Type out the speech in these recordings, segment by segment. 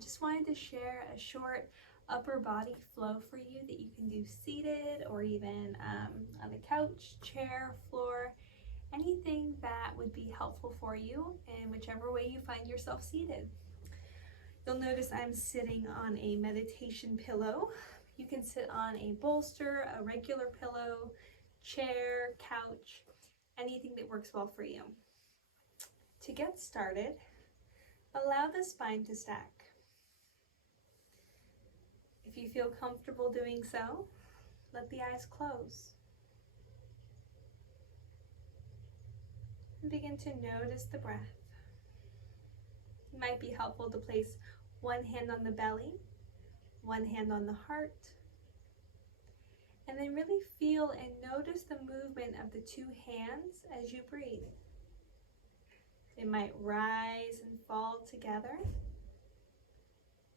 Just wanted to share a short upper body flow for you that you can do seated or even on the couch, chair, floor, anything that would be helpful for you in whichever way you find yourself seated. You'll notice I'm sitting on a meditation pillow. You can sit on a bolster, a regular pillow, chair, couch, anything that works well for you. To get started, allow the spine to stack. If you feel comfortable doing so, let the eyes close. And begin to notice the breath. It might be helpful to place one hand on the belly, one hand on the heart, and then really feel and notice the movement of the two hands as you breathe. They might rise and fall together.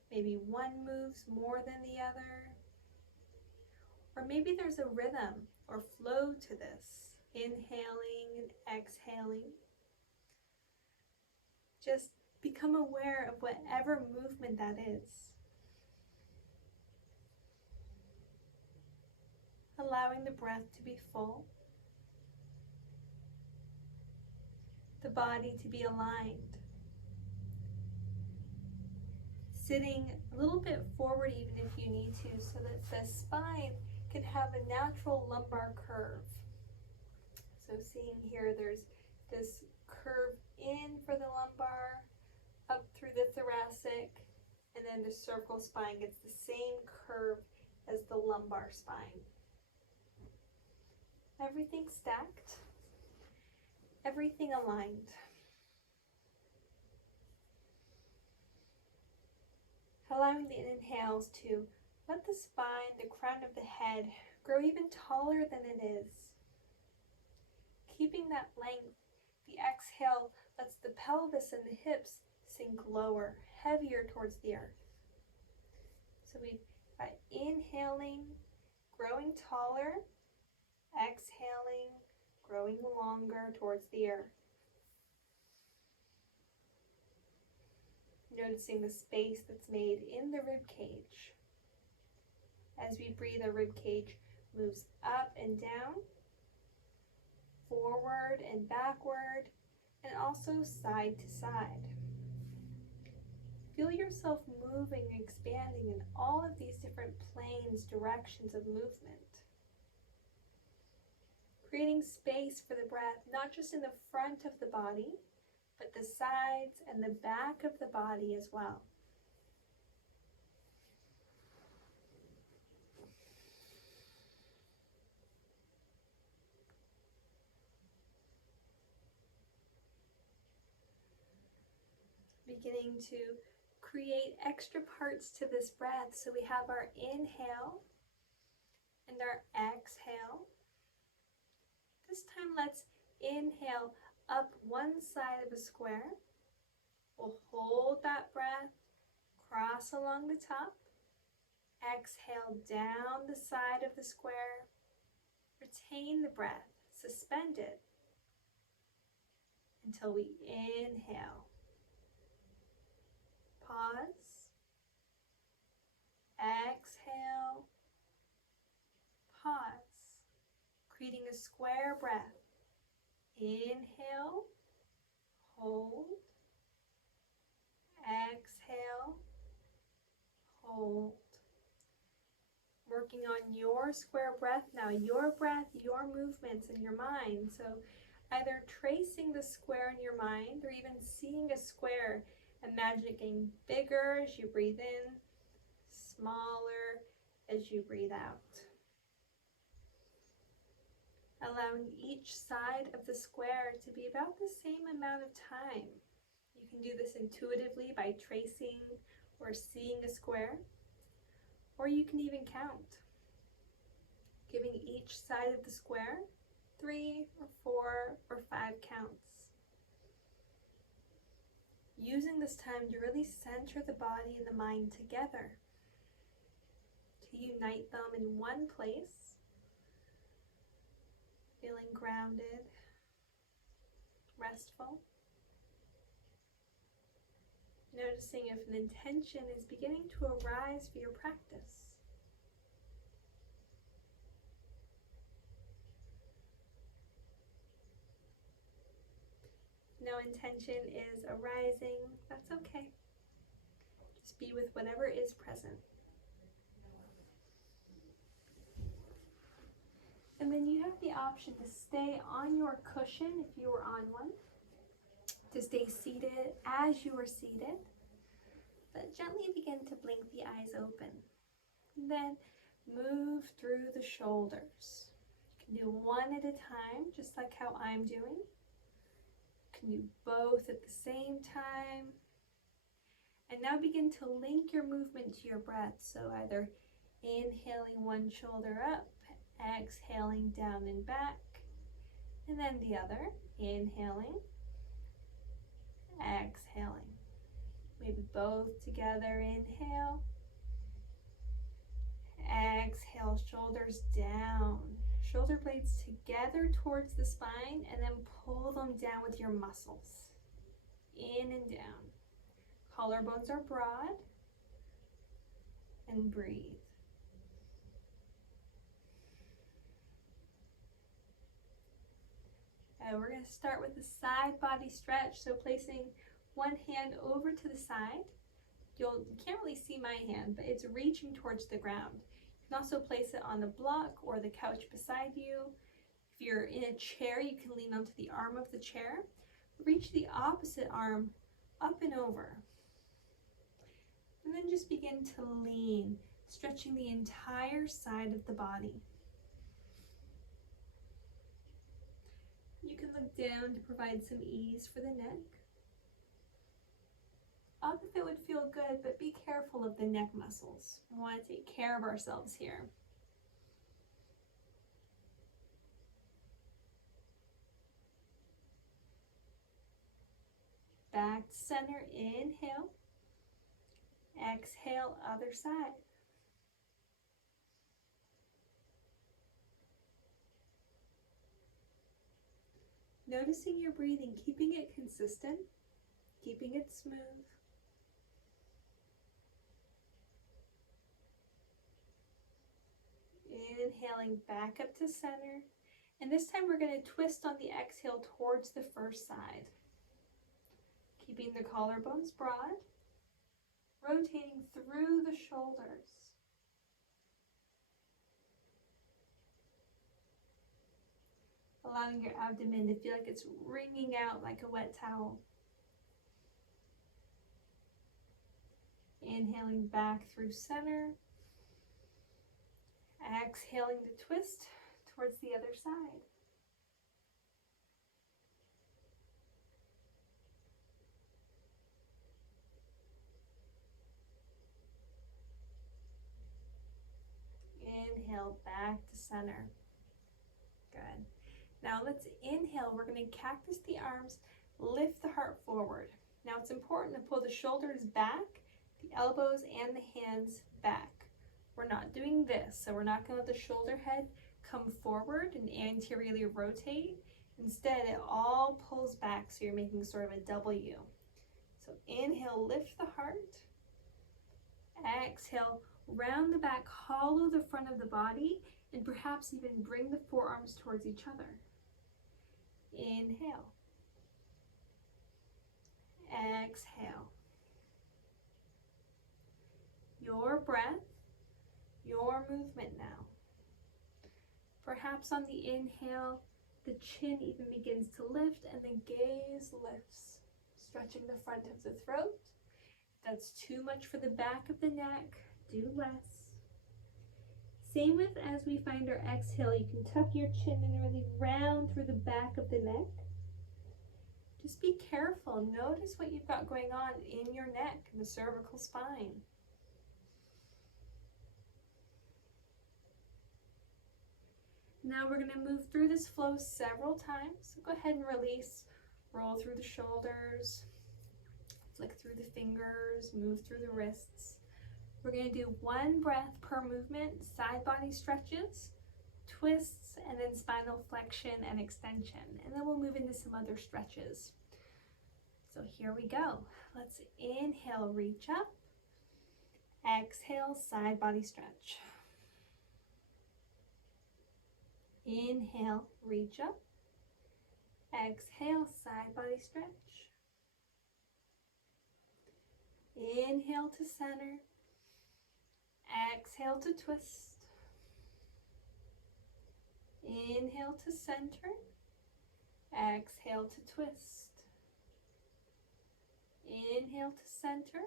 Maybe one moves more than the other. Or maybe there's a rhythm or flow to this, inhaling and exhaling. Just become aware of whatever movement that is. Allowing the breath to be full, the body to be aligned. Sitting a little bit forward even if you need to, so that the spine can have a natural lumbar curve. So seeing here, there's this curve in for the lumbar, up through the thoracic, and then the cervical spine gets the same curve as the lumbar spine. Everything stacked, everything aligned. Allowing the inhales to let the spine, the crown of the head, grow even taller than it is. Keeping that length, the exhale lets the pelvis and the hips sink lower, heavier towards the earth. So we've got inhaling, growing taller, exhaling, growing longer towards the earth. Noticing the space that's made in the rib cage. As we breathe, our rib cage moves up and down, forward and backward, and also side to side. Feel yourself moving and expanding in all of these different planes, directions of movement. Creating space for the breath, not just in the front of the body, but the sides and the back of the body as well. Beginning to create extra parts to this breath. So we have our inhale and our exhale. This time let's inhale up one side of a square. We'll hold that breath, cross along the top. Exhale down the side of the square. Retain the breath, suspend it until we inhale. Pause. Exhale. Pause. Creating a square breath. Inhale. Hold. Exhale. Hold. Working on your square breath now. Your breath, your movements in your mind. So either tracing the square in your mind or even seeing a square. Imagine it getting bigger as you breathe in, smaller as you breathe out. Allowing each side of the square to be about the same amount of time. You can do this intuitively by tracing or seeing a square, or you can even count. Giving each side of the square 3 or 4 or 5 counts. Using this time to really center the body and the mind together, to unite them in one place, feeling grounded, restful. Noticing if an intention is beginning to arise for your practice. No intention is arising, that's okay. Just be with whatever is present. And then you have the option to stay on your cushion if you were on one, to stay seated as you are seated, but gently begin to blink the eyes open. And then move through the shoulders. You can do one at a time, just like how I'm doing. You can do both at the same time. And now begin to link your movement to your breath. So either inhaling one shoulder up, exhaling down and back, and then the other, inhaling, exhaling. Maybe both together, inhale, exhale, shoulders down, shoulder blades together towards the spine, and then pull them down with your muscles, in and down. Collarbones are broad, and breathe. We're going to start with the side body stretch, so placing one hand over to the side. You can't really see my hand, but it's reaching towards the ground. You can also place it on the block or the couch beside you. If you're in a chair, you can lean onto the arm of the chair. Reach the opposite arm up and over. And then just begin to lean, stretching the entire side of the body. You can look down to provide some ease for the neck. Up if it would feel good, but be careful of the neck muscles. We want to take care of ourselves here. Back to center, inhale. Exhale, other side. Noticing your breathing, keeping it consistent, keeping it smooth. Inhaling back up to center. And this time we're going to twist on the exhale towards the first side. Keeping the collarbones broad. Rotating through the shoulders. Allowing your abdomen to feel like it's wringing out like a wet towel. Inhaling back through center. Exhaling to twist towards the other side. Inhale back to center. Good. Now let's inhale. We're going to cactus the arms, lift the heart forward. Now it's important to pull the shoulders back, the elbows and the hands back. We're not doing this, so we're not going to let the shoulder head come forward and anteriorly rotate. Instead, it all pulls back, so you're making sort of a W. So inhale, lift the heart. Exhale, round the back, hollow the front of the body, and perhaps even bring the forearms towards each other. Inhale. Exhale. Your breath, your movement now. Perhaps on the inhale, the chin even begins to lift and the gaze lifts, stretching the front of the throat. If that's too much for the back of the neck, do less. Same with as we find our exhale, you can tuck your chin and really round through the back of the neck. Just be careful. Notice what you've got going on in your neck and the cervical spine. Now we're going to move through this flow several times. So go ahead and release. Roll through the shoulders, flick through the fingers, move through the wrists. We're going to do one breath per movement, side body stretches, twists, and then spinal flexion and extension. And then we'll move into some other stretches. So here we go. Let's inhale, reach up. Exhale, side body stretch. Inhale, reach up. Exhale, side body stretch. Inhale to center. Exhale to twist. Inhale to center. Exhale to twist. Inhale to center.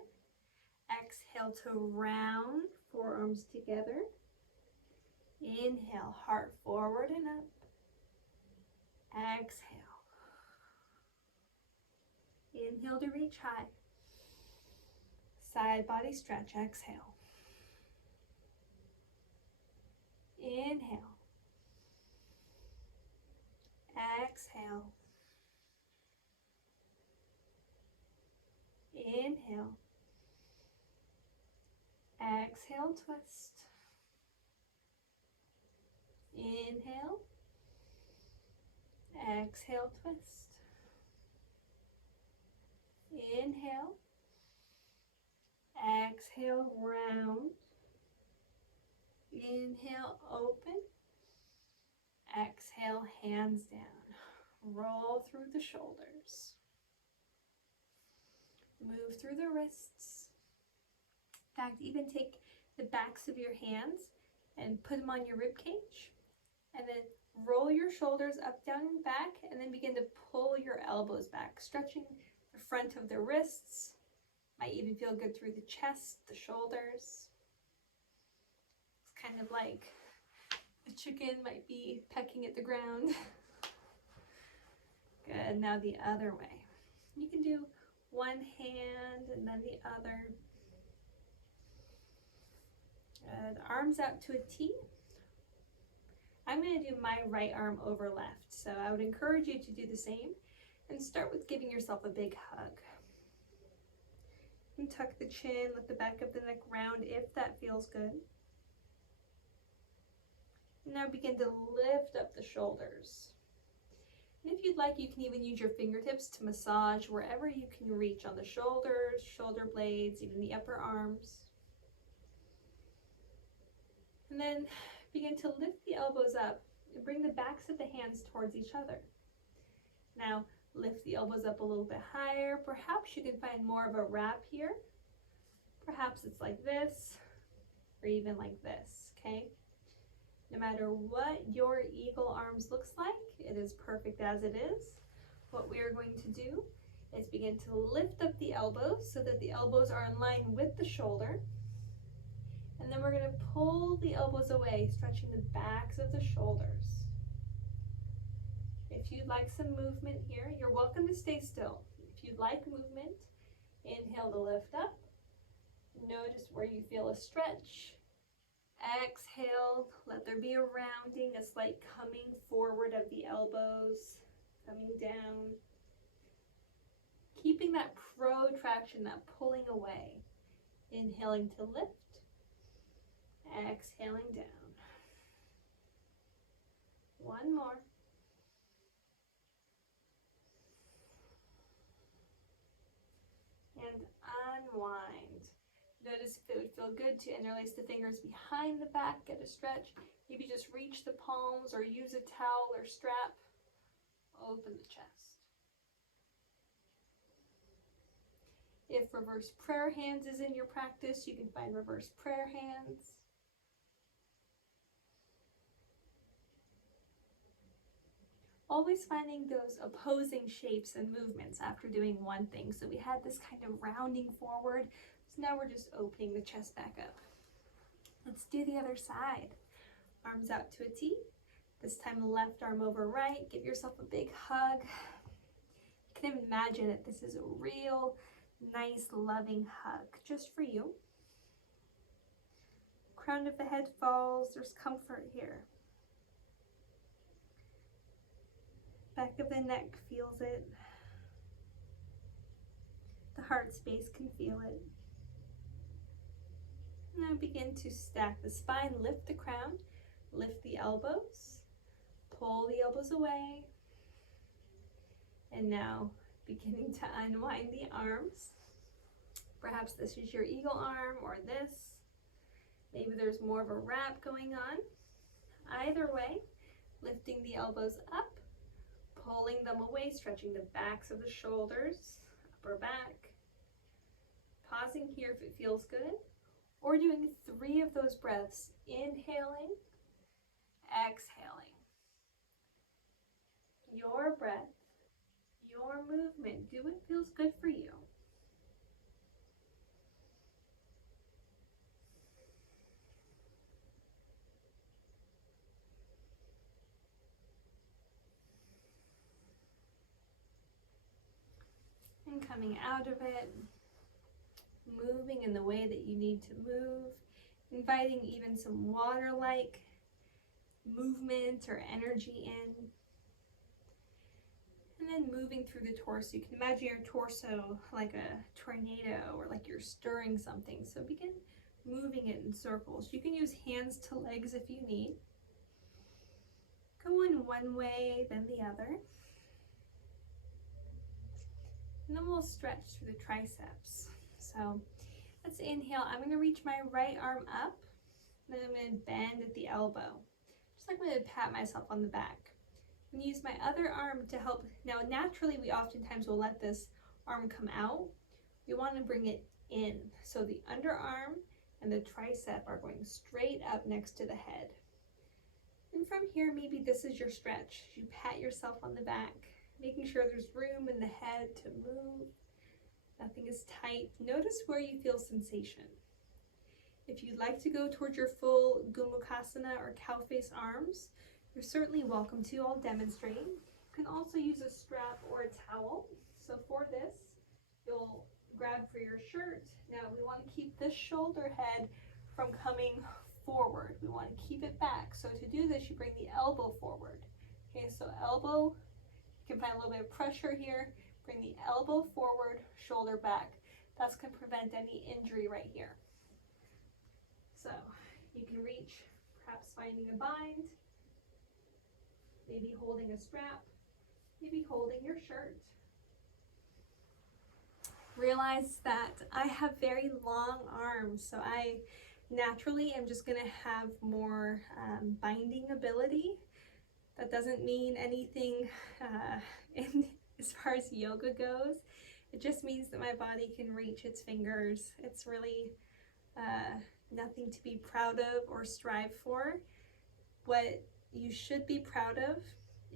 Exhale to round, forearms together. Inhale, heart forward and up. Exhale. Inhale to reach high. Side body stretch, exhale. Inhale. Exhale. Inhale. Exhale, twist. Inhale. Exhale, twist. Inhale. Exhale, round. Inhale, open. Exhale, hands down. Roll through the shoulders. Move through the wrists. In fact, even take the backs of your hands and put them on your rib cage. And then roll your shoulders up, down, and back, and then begin to pull your elbows back, stretching the front of the wrists. Might even feel good through the chest, the shoulders. It's kind of like a chicken might be pecking at the ground. Good, now the other way. You can do one hand and then the other. Good, arms out to a T. I'm going to do my right arm over left, so I would encourage you to do the same and start with giving yourself a big hug. And tuck the chin, let the back of the neck round if that feels good. Now begin to lift up the shoulders. And if you'd like, you can even use your fingertips to massage wherever you can reach on the shoulders, shoulder blades, even the upper arms. And then begin to lift the elbows up and bring the backs of the hands towards each other. Now lift the elbows up a little bit higher. Perhaps you can find more of a wrap here. Perhaps it's like this or even like this, okay? No matter what your eagle arms looks like, it is perfect as it is. What we are going to do is begin to lift up the elbows so that the elbows are in line with the shoulder. And then we're going to pull the elbows away, stretching the backs of the shoulders. If you'd like some movement here, you're welcome to stay still. If you'd like movement, inhale to lift up. Notice where you feel a stretch. Exhale, let there be a rounding, a slight coming forward of the elbows, coming down. Keeping that protraction, that pulling away. Inhaling to lift. Exhaling down. One more. And unwind. Notice if it would feel good to interlace the fingers behind the back, get a stretch. Maybe just reach the palms or use a towel or strap. Open the chest. If reverse prayer hands is in your practice, you can find reverse prayer hands. Always finding those opposing shapes and movements after doing one thing. So we had this kind of rounding forward. So now we're just opening the chest back up. Let's do the other side. Arms out to a T. This time left arm over right. Give yourself a big hug. You can imagine that this is a real nice loving hug just for you. Crown of the head falls. There's comfort here. Back of the neck feels it. The heart space can feel it. Now begin to stack the spine, lift the crown, lift the elbows, pull the elbows away, and now beginning to unwind the arms. Perhaps this is your eagle arm or this. Maybe there's more of a wrap going on. Either way, lifting the elbows up, pulling them away, stretching the backs of the shoulders, upper back. Pausing here if it feels good, or doing 3 of those breaths, inhaling, exhaling. Your breath, your movement, do what feels good for you. And coming out of it, moving in the way that you need to move, inviting even some water-like movement or energy in. And then moving through the torso. You can imagine your torso like a tornado or like you're stirring something. So begin moving it in circles. You can use hands to legs if you need. Go in one way, then the other. And then we'll stretch through the triceps. So let's inhale. I'm going to reach my right arm up. Then I'm going to bend at the elbow. Just like I'm going to pat myself on the back. I'm going to use my other arm to help. Now naturally we oftentimes will let this arm come out. We want to bring it in. So the underarm and the tricep are going straight up next to the head. And from here, maybe this is your stretch. You pat yourself on the back, making sure there's room in the head to move. Nothing is tight. Notice where you feel sensation. If you'd like to go towards your full Gomukhasana or cow face arms, you're certainly welcome to. I'll demonstrate. You can also use a strap or a towel. So for this, you'll grab for your shirt. Now we want to keep this shoulder head from coming forward. We want to keep it back. So to do this, you bring the elbow forward. Okay, so elbow, you can find a little bit of pressure here. Bring the elbow forward, shoulder back. That's going to prevent any injury right here. So you can reach, perhaps finding a bind, maybe holding a strap, maybe holding your shirt. Realize that I have very long arms, so I naturally am just going to have more binding ability. That doesn't mean anything as far as yoga goes. It just means that my body can reach its fingers. It's really nothing to be proud of or strive for. What you should be proud of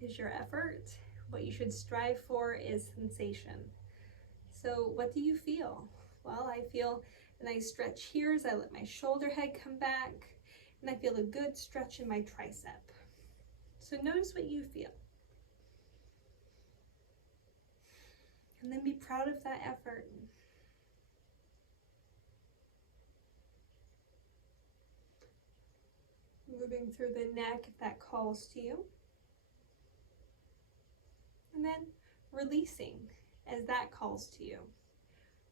is your effort. What you should strive for is sensation. So what do you feel? Well, I feel a nice stretch here as I let my shoulder head come back, and I feel a good stretch in my tricep. So notice what you feel. And then be proud of that effort. Moving through the neck if that calls to you. And then releasing as that calls to you.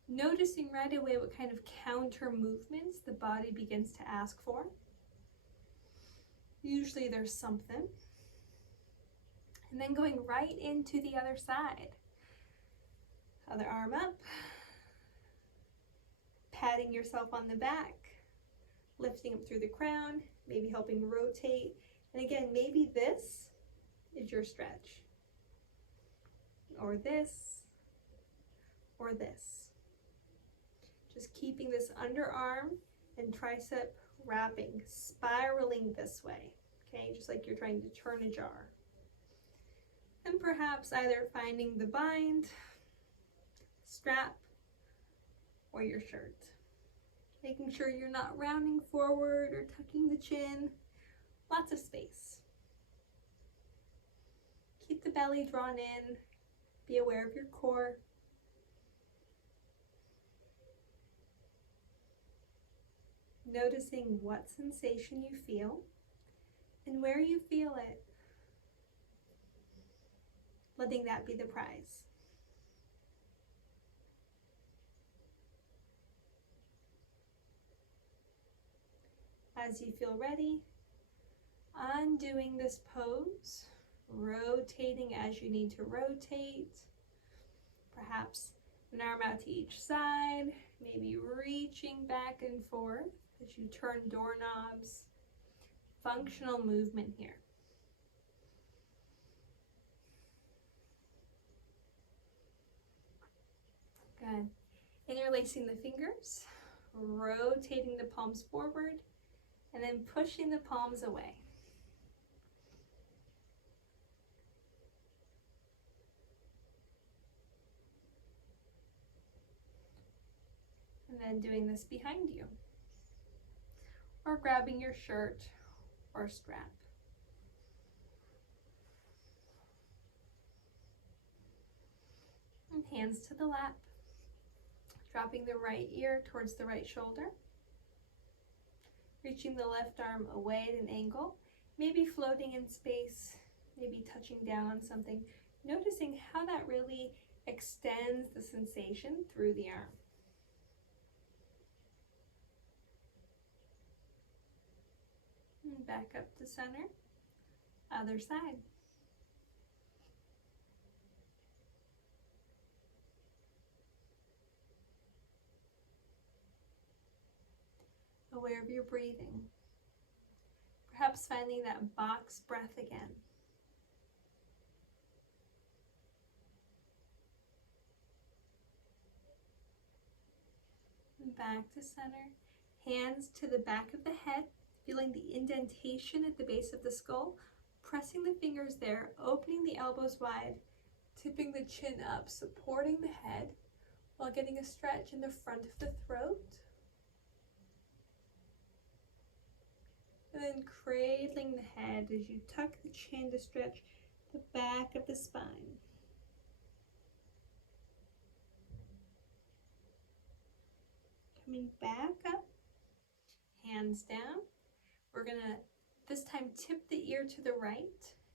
Noticing right away what kind of counter movements the body begins to ask for. Usually there's something. And then going right into the other side. Other arm up. Patting yourself on the back. Lifting up through the crown. Maybe helping rotate. And again, maybe this is your stretch. Or this. Or this. Just keeping this underarm and tricep wrapping, spiraling this way. Okay, just like you're trying to turn a jar. And perhaps either finding the bind, strap, or your shirt. Making sure you're not rounding forward or tucking the chin. Lots of space. Keep the belly drawn in. Be aware of your core. Noticing what sensation you feel and where you feel it. Letting that be the prize. As you feel ready, undoing this pose, rotating as you need to rotate, Perhaps an arm out to each side, maybe reaching back and forth as you turn doorknobs. Functional movement here. Good. Interlacing the fingers, rotating the palms forward, and then pushing the palms away. And then doing this behind you, or grabbing your shirt or strap. And hands to the lap, dropping the right ear towards the right shoulder, reaching the left arm away at an angle, maybe floating in space, maybe touching down on something, noticing how that really extends the sensation through the arm. And back up to center, other side. Aware of your breathing. Perhaps finding that box breath again. And back to center. Hands to the back of the head, feeling the indentation at the base of the skull, pressing the fingers there, opening the elbows wide, tipping the chin up, supporting the head, while getting a stretch in the front of the throat. And then cradling the head as you tuck the chin to stretch the back of the spine. Coming back up, hands down. We're gonna this time tip the ear to the right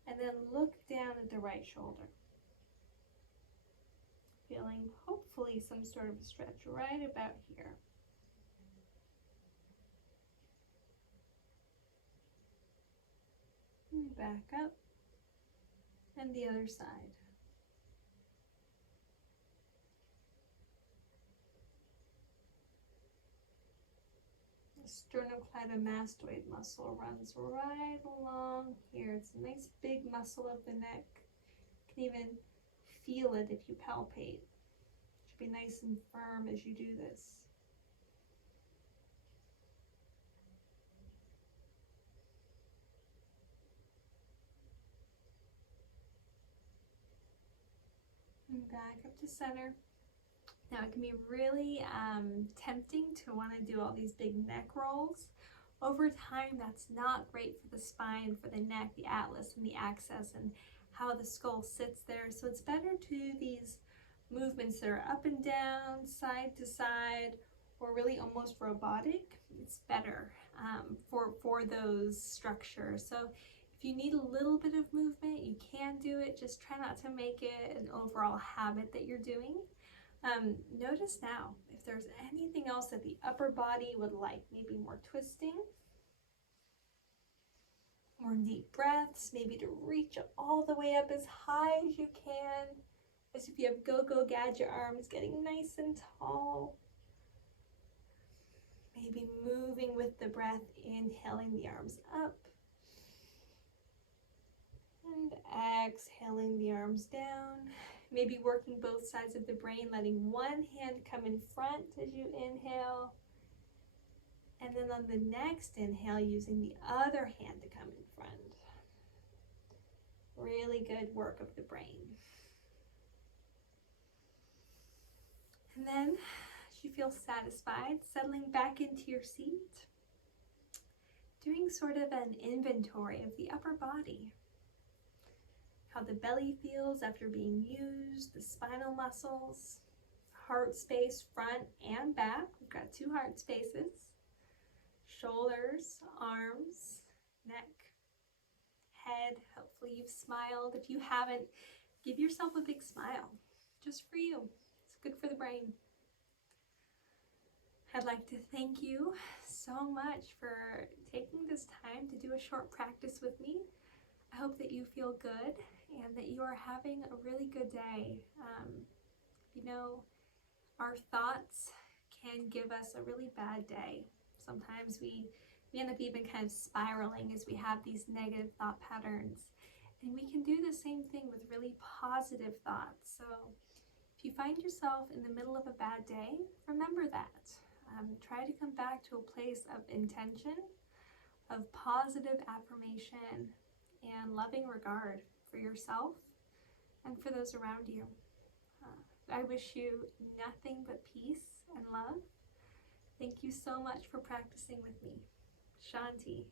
and then look down at the right shoulder. Feeling hopefully some sort of a stretch right about here. And back up, and the other side. The sternocleidomastoid muscle runs right along here. It's a nice big muscle of the neck. You can even feel it if you palpate. It should be nice and firm as you do this. And back up to center. Now it can be really tempting to want to do all these big neck rolls. Over time, that's not great for the spine, for the neck, the atlas, and the axis, and how the skull sits there. So it's better to do these movements that are up and down, side to side, or really almost robotic. It's better for those structures. So if you need a little bit of movement, you can do it. Just try not to make it an overall habit that you're doing. Notice now if there's anything else that the upper body would like, maybe more twisting, more deep breaths, maybe to reach all the way up as high as you can, as if you have go-go gadget arms, getting nice and tall. Maybe moving with the breath, inhaling the arms up, and exhaling the arms down. Maybe working both sides of the brain, letting one hand come in front as you inhale, and then on the next inhale, using the other hand to come in front. Really good work of the brain. And then, as you feel satisfied, settling back into your seat, doing sort of an inventory of the upper body. How the belly feels after being used, the spinal muscles, heart space front and back. We've got 2 heart spaces, shoulders, arms, neck, head. Hopefully you've smiled. If you haven't, give yourself a big smile, just for you. It's good for the brain. I'd like to thank you so much for taking this time to do a short practice with me. I hope that you feel good and that you are having a really good day. If You know, our thoughts can give us a really bad day. Sometimes we end up even kind of spiraling as we have these negative thought patterns. And we can do the same thing with really positive thoughts. So if you find yourself in the middle of a bad day, remember that. Try to come back to a place of intention, of positive affirmation, and loving regard for yourself and for those around you. I wish you nothing but peace and love. Thank you so much for practicing with me. Shanti.